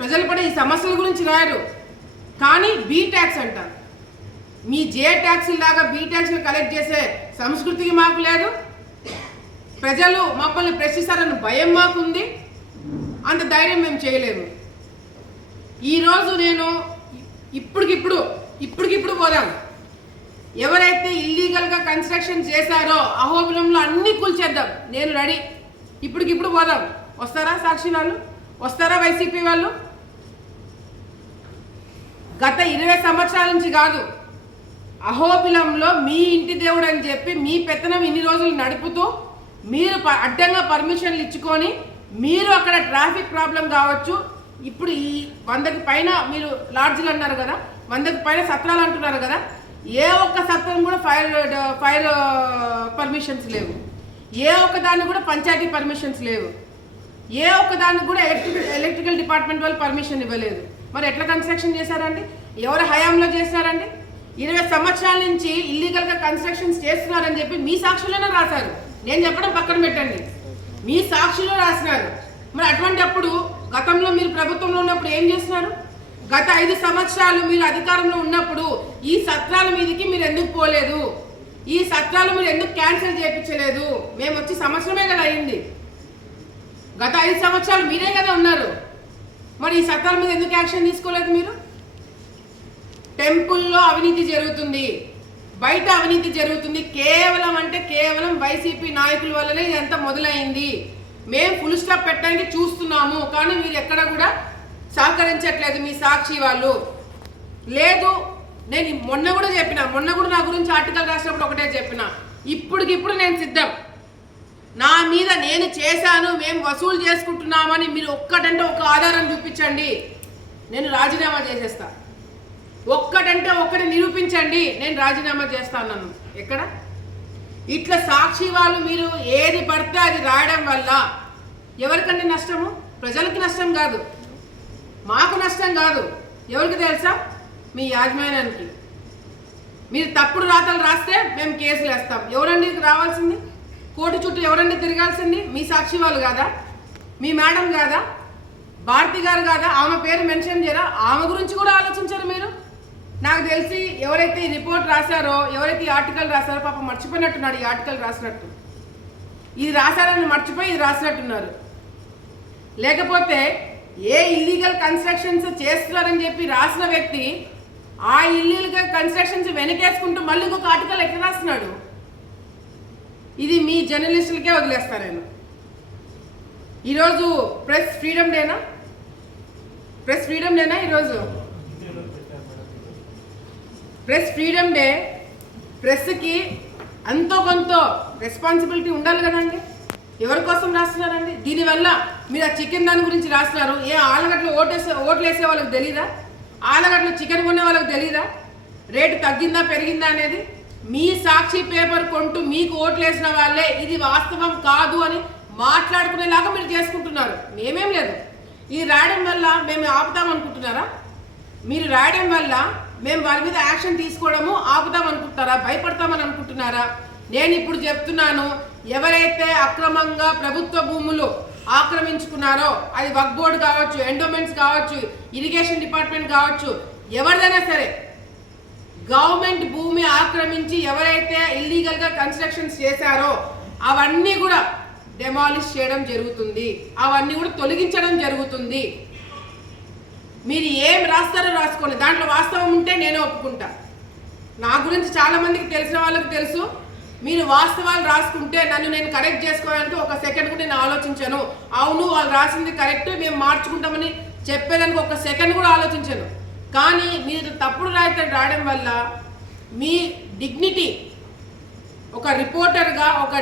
ప్రజలు పడే ఈ సమస్యల గురించి రాయరు. కానీ బీ ట్యాక్స్ అంటారు. మీ జే ట్యాక్స్ లాగా బీ ట్యాక్స్ని కలెక్ట్ చేసే సంస్కృతికి మాకు లేదు. ప్రజలు మమ్మల్ని ప్రశ్నిస్తారని భయం మాకుంది. అంత ధైర్యం మేము చేయలేము ఈరోజు నేను ఇప్పటికిప్పుడు ఇప్పటికిప్పుడు పోదాం. ఎవరైతే ఇల్లీగల్గా కన్స్ట్రక్షన్ చేశారో అహోబిలంలో అన్నీ కూల్చేద్దాం. నేను రెడీ. ఇప్పటికిప్పుడు పోదాం. వస్తారా సాక్షి వాళ్ళు? వస్తారా వైసీపీ వాళ్ళు? గత ఇరవై సంవత్సరాల నుంచి కాదు. అహోబిలంలో మీ ఇంటి దేవుడు అని చెప్పి మీ పెత్తనం ఇన్ని రోజులు నడుపుతూ మీరు ప- అడ్డంగా పర్మిషన్లు ఇచ్చుకొని మీరు అక్కడ ట్రాఫిక్ ప్రాబ్లం కావచ్చు. ఇప్పుడు ఈ వందకి పైన మీరు లాడ్జ్లు అన్నారు కదా వందకి పైన సత్రాలు అంటున్నారు కదా ఏ ఒక్క సత్రం కూడా ఫైర్ ఫైర్ పర్మిషన్స్ లేవు. ఏ ఒక్క దానికి కూడా పంచాయతీ పర్మిషన్స్ లేవు. ఏ ఒక్క దానికి కూడా ఎలక్ట్రికల్ ఎలక్ట్రికల్ డిపార్ట్మెంట్ వాళ్ళు పర్మిషన్ ఇవ్వలేదు. మరి ఎట్లా కన్స్ట్రక్షన్ చేశారండి? ఎవరు హయాంలో చేశారండి? ఇరవై సంవత్సరాల నుంచి ఇల్లీగల్గా కన్స్ట్రక్షన్స్ చేస్తున్నారని చెప్పి మీ సాక్షుల్లోనే రాశారు. నేను చెప్పడం పక్కన పెట్టండి. మీ సాక్షులు రాసినారు. మరి అటువంటి అప్పుడు గతంలో మీరు ప్రభుత్వంలో ఉన్నప్పుడు ఏం చేస్తున్నారు? గత ఐదు సంవత్సరాలు మీరు అధికారంలో ఉన్నప్పుడు ఈ సత్రాల మీదకి మీరు ఎందుకు పోలేదు? ఈ సత్రాలు మీరు ఎందుకు క్యాన్సిల్ చేయించలేదు? మేము వచ్చి సంవత్సరమే కదా అయింది. గత ఐదు సంవత్సరాలు మీరే కదా ఉన్నారు. మరి ఈ సత్రాల మీద ఎందుకు యాక్షన్ తీసుకోలేదు మీరు? టెంపుల్లో అవినీతి జరుగుతుంది. బయట అవినీతి జరుగుతుంది. కేవలం అంటే కేవలం వైసీపీ నాయకుల వల్లనే ఇదంతా మొదలైంది. మేము ఫుల్ స్టాప్ పెట్టడానికి చూస్తున్నాము. కానీ మీరు ఎక్కడ కూడా సహకరించట్లేదు మీ సాక్షి వాళ్ళు. లేదు నేను మొన్న కూడా చెప్పిన. మొన్న కూడా నా గురించి ఆర్టికల్ రాసినప్పుడు ఒకటే చెప్పిన. ఇప్పటికిప్పుడు నేను సిద్ధం. నా మీద నేను చేశాను మేము వసూలు చేసుకుంటున్నామని మీరు ఒక్కటంటే ఒక ఆధారం చూపించండి. నేను రాజీనామా చేసేస్తా. ఒక్కటంటే ఒక్కటి నిరూపించండి నేను రాజీనామా చేస్తాను ఎక్కడ? ఇట్లా సాక్షి వాళ్ళు మీరు ఏది పడితే అది రాయడం వల్ల ఎవరికంటే నష్టము? ప్రజలకు నష్టం కాదు. మాకు నష్టం కాదు. ఎవరికి తెలుసా? మీ యాజమాన్యానికి. మీరు తప్పుడు రాతలు రాస్తే మేము కేసులు వేస్తాం ఎవరండి రావాల్సింది? కోర్టు చుట్టూ ఎవరండి తిరగాల్సింది? మీ సాక్షి వాళ్ళు కాదా? మీ మేడం కాదా? భారతి గారు కాదా? ఆమె పేరు మెన్షన్ చేయరా? ఆమె గురించి కూడా ఆలోచించారు మీరు? నాకు తెలిసి ఎవరైతే ఈ రిపోర్ట్ రాశారో ఎవరైతే ఈ ఆర్టికల్ రాశారో పాపం మర్చిపోయినట్టున్నాడు ఈ ఆర్టికల్ రాసినట్టు. ఇది రాశారని మర్చిపోయి ఇది రాసినట్టున్నారు. లేకపోతే ఏ ఇల్లీగల్ కన్స్ట్రక్షన్స్ చేస్తున్నారని చెప్పి రాసిన వ్యక్తి ఆ ఇల్లీగల్ కన్స్ట్రక్షన్స్ వెనకేసుకుంటూ మళ్ళీ ఇంకొక ఆర్టికల్ ఎక్కడ రాస్తున్నాడు? ఇది మీ జర్నలిస్టులకే వదిలేస్తాను నేను. ఈరోజు ప్రెస్ ఫ్రీడమ్ డేనా? ప్రెస్ ఫ్రీడమ్ డేనా ఈరోజు? ప్రెస్ ఫ్రీడమ్ డే ప్రెస్కి అంతో కొంత రెస్పాన్సిబిలిటీ ఉండాలి కదండి ఎవరి కోసం రాస్తున్నారండి? దీనివల్ల మీరు ఆ చికెన్ దాని గురించి రాస్తున్నారు. ఏ ఆలగడ్డలు ఓటేసే ఓట్లు వేసే వాళ్ళకి తెలీదా? ఆలగడ్డలు చికెన్ కొనే వాళ్ళకి తెలీదా? రేటు తగ్గిందా పెరిగిందా అనేది? మీ సాక్షి పేపర్ కొంటూ మీకు ఓట్లు వేసిన వాళ్ళే ఇది వాస్తవం కాదు అని మాట్లాడుకునేలాగా మీరు చేసుకుంటున్నారు. మేమేం లేదు. ఇది రాయడం వల్ల మేము ఆపుతామనుకుంటున్నారా మీరు రాయడం వల్ల మేము వాళ్ళ మీద యాక్షన్ తీసుకోవడము ఆపుదాం అనుకుంటారా భయపడతామని అనుకుంటున్నారా? నేను ఇప్పుడు చెప్తున్నాను ఎవరైతే అక్రమంగా ప్రభుత్వ భూములు ఆక్రమించుకున్నారో అది వక్ బోర్డు కావచ్చు ఎండోమెంట్స్ కావచ్చు ఇరిగేషన్ డిపార్ట్మెంట్ కావచ్చు ఎవరిదైనా సరే గవర్నమెంట్ భూమి ఆక్రమించి ఎవరైతే ఇల్లీగల్గా కన్స్ట్రక్షన్స్ చేశారో అవన్నీ కూడా డెమాలిష్ చేయడం జరుగుతుంది. అవన్నీ కూడా తొలగించడం జరుగుతుంది. మీరు ఏం రాస్తారో రాసుకోండి. దాంట్లో వాస్తవం ఉంటే నేను ఒప్పుకుంటా. నా గురించి చాలా మందికి తెలిసిన వాళ్ళకి తెలుసు. మీరు వాస్తవాలు రాసుకుంటే నన్ను నేను కరెక్ట్ చేసుకోవాలంటే ఒక సెకండ్ కూడా నేను ఆలోచించాను. అవును వాళ్ళు రాసింది కరెక్ట్ మేము మార్చుకుంటామని చెప్పేదానికి ఒక సెకండ్ కూడా ఆలోచించాను. కానీ మీరు తప్పుడు రాయితే రాయడం వల్ల మీ డిగ్నిటీ ఒక రిపోర్టర్గా ఒక